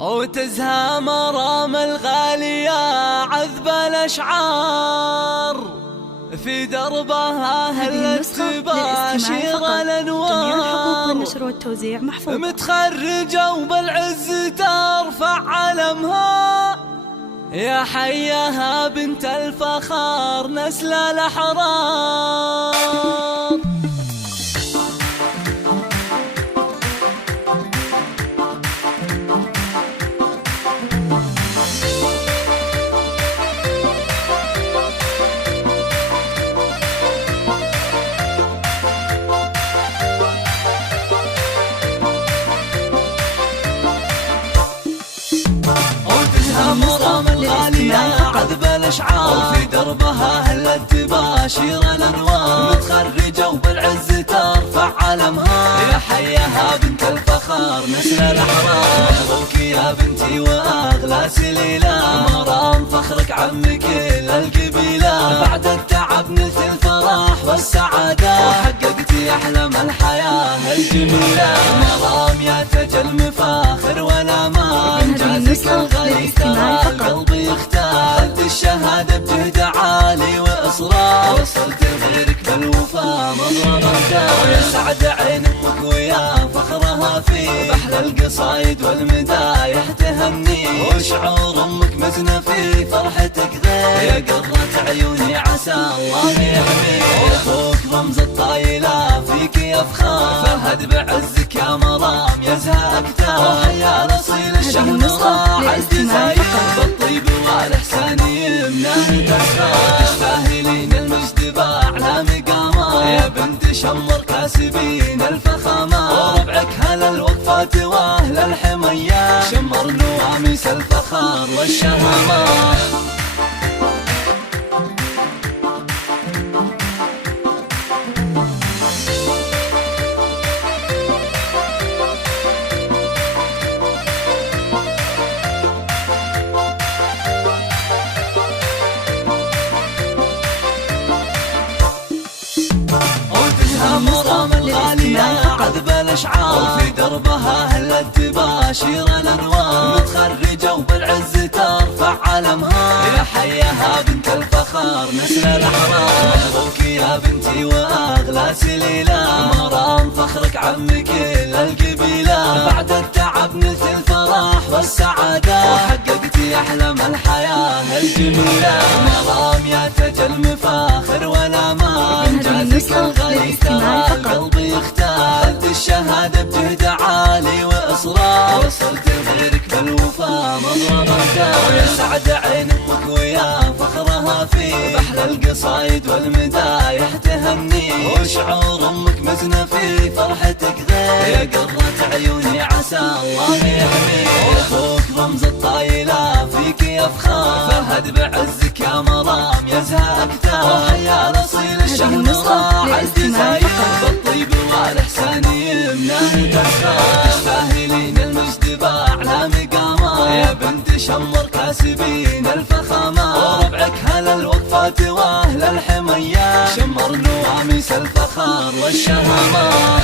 وتزهى مرام الغالية عذب الأشعار في دربها هلت تباشر الأنوار. جميع الحقوق والنشر والتوزيع محفوظة. متخرجة وبالعز ترفع علمها يا حياها بنت الفخار نسل الأحرار. مرام الغالية عذب الأشعار في دربها هلت تباشر الأنوار. متخرجة وبالعز ترفع علمها يا حياها بنت الفخار نسل الأحرار. مبروك يا بنتي وأغلى سليلة مرام فخرك عم كل القبيلة. بعد التعب نلت الفرح والسعادة وحققتي أحلام الحياة الجميلة. مرام يا تاج المفاخر والأمان إنجازك الغالي ترى القلب يختار. أنت الشهادة بجهد عالي وإصرار وصلت لغيرك بالوفا مضرب الدار. يا سعد عين أمك ويا فخرها فيك بأحلى القصايد والمدايح تهني. وشعور أمك مزنة في فرحتك غير يا قرة عيوني عسى الله يحميك. أخوك رمز الطايلة فيك يفخر فهد بعزك يا مرام يزهى أكثر. وحيا الأصيل الشهم راح الجزاير بالطيب والإحسان يمناه تسخر. تستاهلين المجد بأعلى مقامات يا بنت شمر كاسبين الفخامات. وربعك هل الوقفات وأهل الحمية شمر نواميس الفخار والشهامات. مرام الغالية عذب الأشعار في دربها هلت تباشر الأنوار. متخرجة وبالعز ترفع علمها يا حياها بنت الفخار نسل الأحرار. مبروك يا بنتي وأغلى سليلة مرام فخرك عم كل القبيلة. بعد التعب نلت الفرح والسعادة وحققتي أحلام الحياة الجميلة. مرام يا تاج المفاخر والأمان إنجازك الغالي ترى القلب يختار. أنت الشهادة بجهد عالي وإصرار وصلت لغيرك بالوفا مضرب الدار. يا سعد عين أمك ويا فخرها فيك بأحلى القصايد والمدايح تهني. وشعور أمك مزنة في فرحتك غير يا قرة عيوني عسى الله يحميك. أخوك رمز الطايلة فيك يفخر فهد بعزك يا مرام يزهى أكثر. وحيا الأصيل الشهم راح الجزاير بالطيب والإحسان يمناه تسخر. تستاهلين المجد بأعلى مقامات يا بنت شمر كاسبين الفخامات. وربعك هل الوقفات وأهل الحمية شمر نواميس الفخار والشهامات.